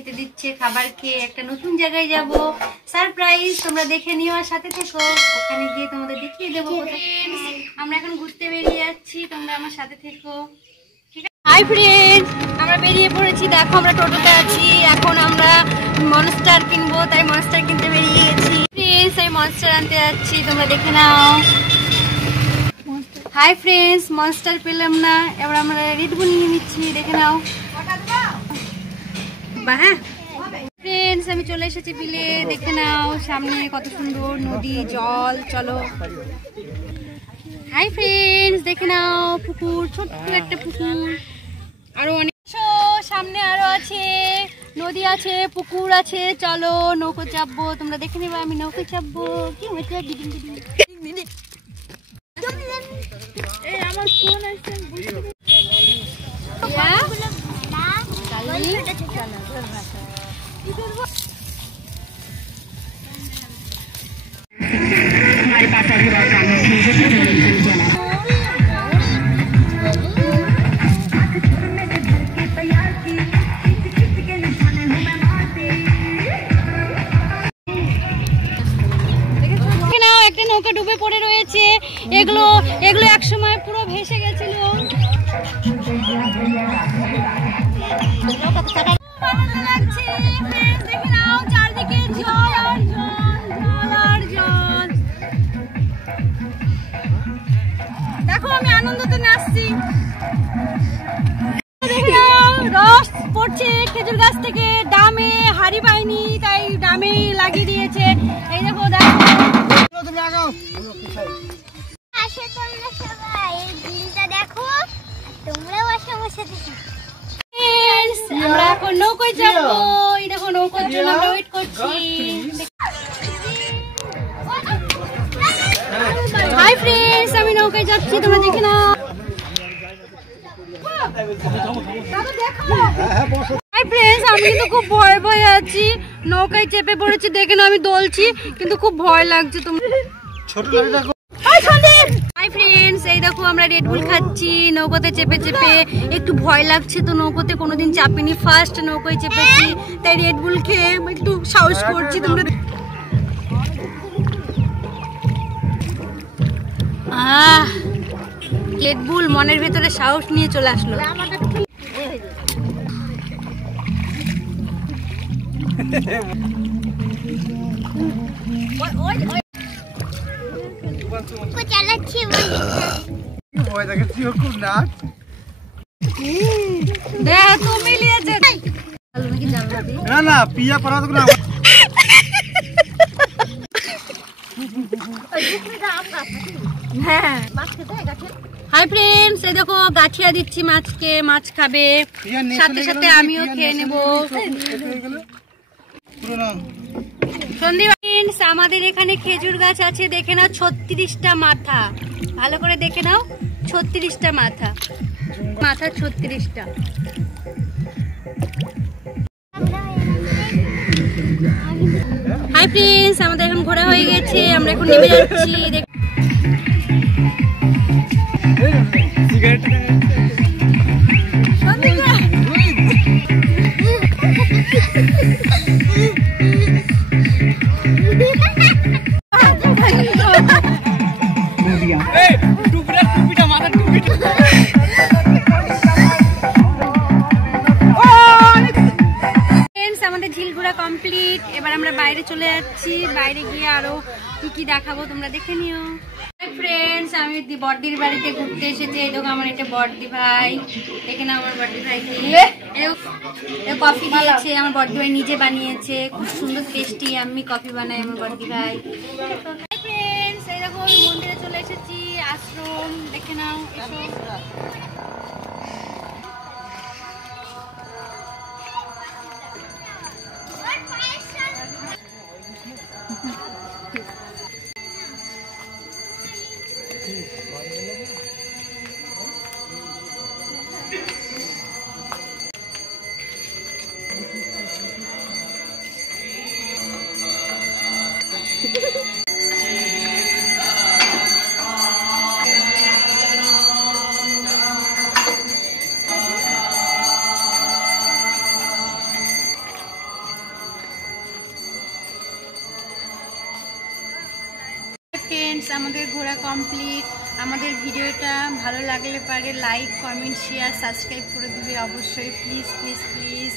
খেতে দিচ্ছে, খাবার খেয়ে একটা নতুন জায়গায় যাব, সারপ্রাইজ। তোমরা দেখে নিও আর সাথে থেকো, ওখানে গিয়ে তোমাদের দেখিয়ে দেবো। আমরা এখন ঘুরতে বেরিয়ে যাচ্ছি, তোমরা আমার সাথে থেকো, ঠিক আছে? হাই ফ্রেন্ডস, আমরা বেরিয়ে পড়েছি। দেখো আমরা টোটোতে আছি, এখন আমরা মনস্টার কিনবো, তাই মনস্টার কিনতে বেরিয়ে গেছি। ফ্রেন্ডস, আমি মনস্টার আনতে যাচ্ছি, তোমরা দেখে নাও। হাই ফ্রেন্ডস, মনস্টার পেলাম না, এবার আমরা রেড বুল নিয়ে নিচ্ছি, দেখে নাও। হ্যাঁ ফ্রেন্ডস, আমি চলে এসেছি বিলে, দেখে নাও সামনে কত সুন্দর নদী, জল। চলো। হাই ফ্রেন্ডস, দেখে নাও পুকুর, ছোট্ট একটা পুকুর, আরো অনেক সামনে আরো আছে, নদী আছে, পুকুর আছে। চলো নৌকো চাপবো, তোমরা দেখে নেবে আমি নৌকো চাপবো। কি হয়েছে? আমার ফোন আসছে। একটা নৌকা ডুবে পড়ে রয়েছে, এগুলো এক সময় পুরো ভেসে গেছিল। চারদিকে জল আর জল আর জল। দেখো আমি আনন্দতে নাচছি। রস পড়ছে খেজুর গাছ থেকে, ডামে হাড়ি পাইনি তাই ডামে লাগিয়ে দিয়েছে। এই দেখো আমরা এখন নৌকোয় যাবো। এই দেখো নৌকোর জন্য আমরা ওয়েট করছি। হাই ফ্রেন্ডস, আমি নৌকায় যাচ্ছি, তোমরা দেখে নাও। হাই ফ্রেন্ডস, আমি কিন্তু খুব ভয়ে আছি, নৌকায় চেপে পড়েছি, দেখে না আমি দোলছি, কিন্তু খুব ভয় লাগছে। তোমরা হাই ফ্রেন্ডস, এই দেখো আমরা রেড বুল খাচ্ছি, নৌকোতে চেপে চেপে একটু ভয় লাগছে, তো নৌকোতে কোনোদিন চাপিনি, ফার্স্ট নৌকোয় চেপেছি, তাই রেড বুল খেয়ে একটু সাহস করছি। তোমরা রেড বুল মনের ভেতরে সাহস নিয়ে চলে আসলো। হাই ফ্রেন্ডস, এই দেখো গাঠিয়া দিচ্ছি মাছকে, মাছ খাবে, সাথে সাথে আমিও খেয়ে নেবো। আমাদের এখানে খেজুর গাছ আছে, দেখে নাও 36টা মাথা, ভালো করে দেখে নাও, 36টা মাথা 36টা। হাই ফ্রেন্ডস, আমাদের এখন ঘোরা হয়ে গেছে, আমরা এখন নেমে যাচ্ছি। আমাদের ঝিল ঘোরা কমপ্লিট, এবার আমরা বাইরে চলে যাচ্ছি, বাইরে গিয়ে আরো কি দেখাবো তোমরা দেখে নিও। ফ্রেন্ডস, আমি বড়দির বাড়িতে ঘুরতে এসেছি, এই দেখো আমার এটা বড়দি ভাই, দেখে না আমার বড়দি ভাইকে কফি দিয়েছে, আমার বড়দি ভাই নিজে বানিয়েছে, খুব সুন্দর টেস্টি আমি কফি বানাই আমার বড়দি ভাই। ফ্রেন্ডস, এই দেখো মন্দিরে চলে এসেছি, আশ্রম দেখে নাও। ফ্রেন্ডস, আমাদের ঘোরা কমপ্লিট। আমাদের ভিডিওটা ভালো লাগলে পারে লাইক, কমেন্ট, শেয়ার, সাবস্ক্রাইব করে দিবে অবশ্যই, প্লিজ প্লিজ প্লিজ।